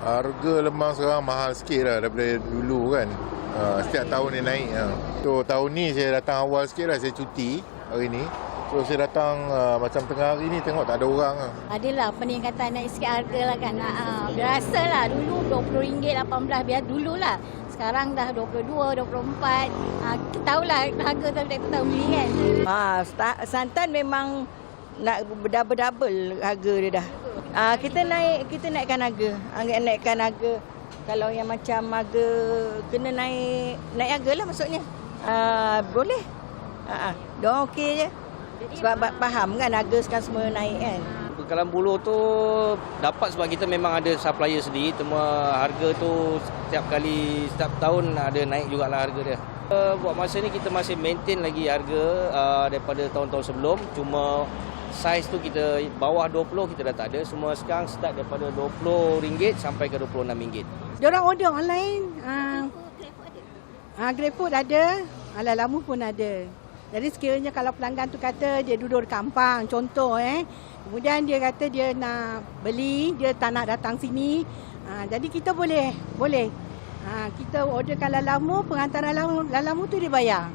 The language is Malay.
Harga lemang sekarang mahal sikit lah daripada dulu kan. Setiap tahun dia naik. So tahun ni saya datang awal sikit lah, saya cuti hari ni. So saya datang macam tengah hari ni tengok tak ada orang lah. Adalah peningkatan naik sikit harga lah kan. Biasa lah dulu RM20, 18 biar dululah. Sekarang dah 22, 24. Kita tahulah harga tak tahu beli kan. Santan memang nak double harga dia dah. Kita naikkan harga. Naikkan harga. Kalau yang macam harga kena naik harga lah maksudnya. Boleh. Diorang okey je. Sebab faham kan harga sekarang semua naik kan. Bekalan buluh tu dapat sebab kita memang ada supplier sendiri. Cuma harga tu setiap tahun ada naik jugalah harga dia. Buat masa ni kita masih maintain lagi harga daripada tahun-tahun sebelum. Cuma saiz tu kita bawah 20 kita dah tak ada. Semua sekarang start daripada RM20 sampai ke RM26. Diorang order online. GrabFood ada, Lalamove pun ada. Jadi sekiranya kalau pelanggan tu kata dia duduk di kampung, contoh kemudian dia kata dia nak beli, dia tak nak datang sini. Jadi kita boleh. Kita orderkan Lalamove, pengantaran Lalamove tu dia bayar.